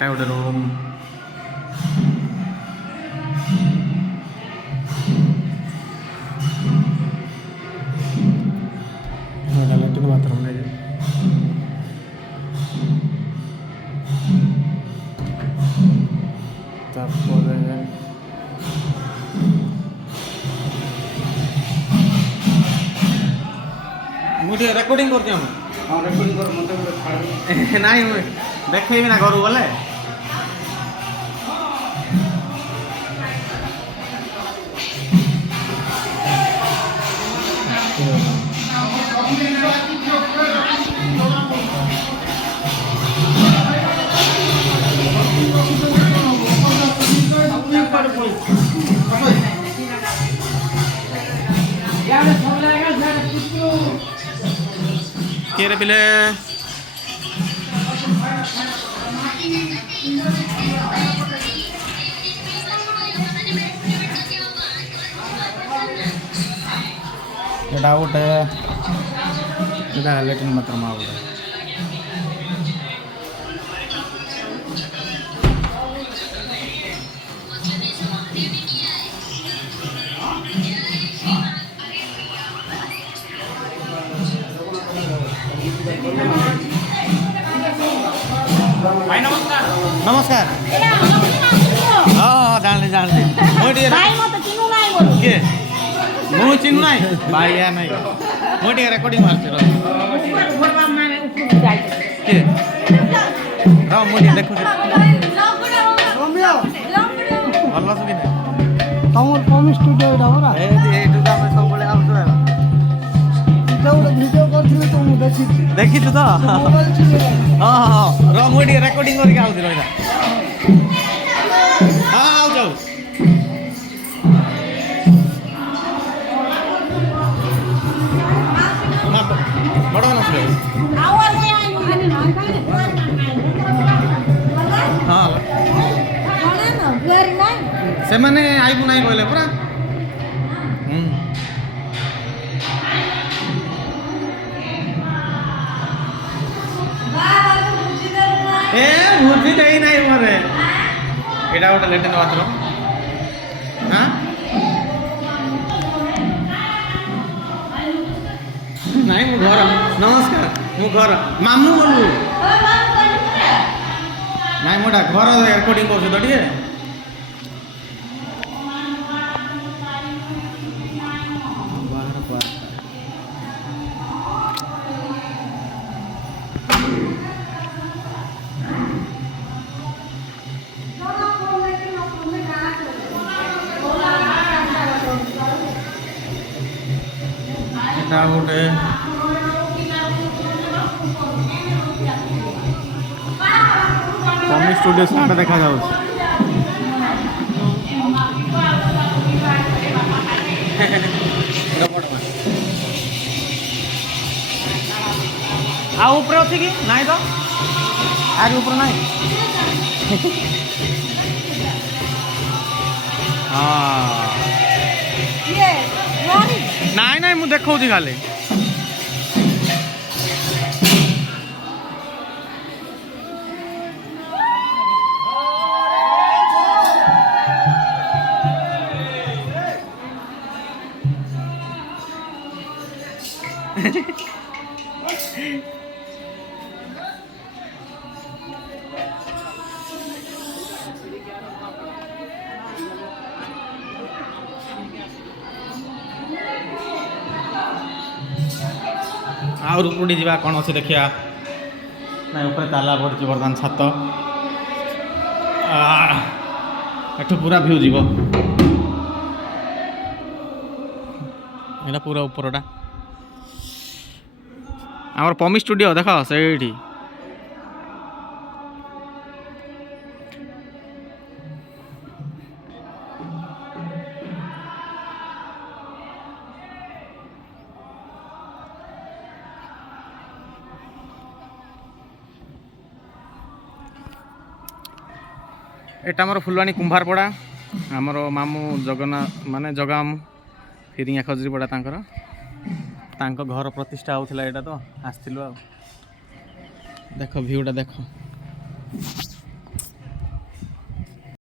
एटा गोटे room latrine bathroom नहीं मुझे रेकर्डिंग करती हूँ हाँ रेकर्डिंग कर मत नहीं देखेबी ना घर गले किए पिले एटा गोटे लैट्रिन बाथरूम आ गोटे भाई नमस्कार नमस्कार हाँ हाँ जानली किए मु चिन्हु ना भाई या नहीं मुझे रेकर्डिंग मार्च किए हाँ मुझे देखो भल सब कि तमर कम स्टूडियो एटा होरा एठू तो आम सब आउला वीडियो करथिले तो मु देखी तो मोबाइल छिले हाँ हाँ रो मुझे रेकर्डिंग करके आउथि रहिला हाँ आउ जाऊ बड़ नसले हाँ से मैंने आईबू नहीं कहले पूरा ए भूति दे नहीं मरे एटा गोटे लैट्रिन बाथरूम हाँ नहीं मु घर नमस्कार मु घर मामू बोलू नहीं मोटा घर रेकर्डिंग कर तो टे गोटे कमी स्टूडियो साढ़े देखा जा ऊपर अच्छी कि नाई तो आगे ऊपर नाई हाँ नाई नाई मु देखा खाली आउर उपड़ी जा कौन अच्छे देखा ना ऊपर ताला पड़ी बर्तमान छात एठू पूरा भ्यू जीव एटा पूरा उपरटा आमर पमी स्टूडियो देख से एटा आमर फुलवाणी कुंभारपड़ा आमर मामू जगन्नाथ माने जगा मामू फिरिंगा खजुरीपड़ा तांकर घर प्रतिष्ठा होता है तो आसलु देख भ्यूटा देख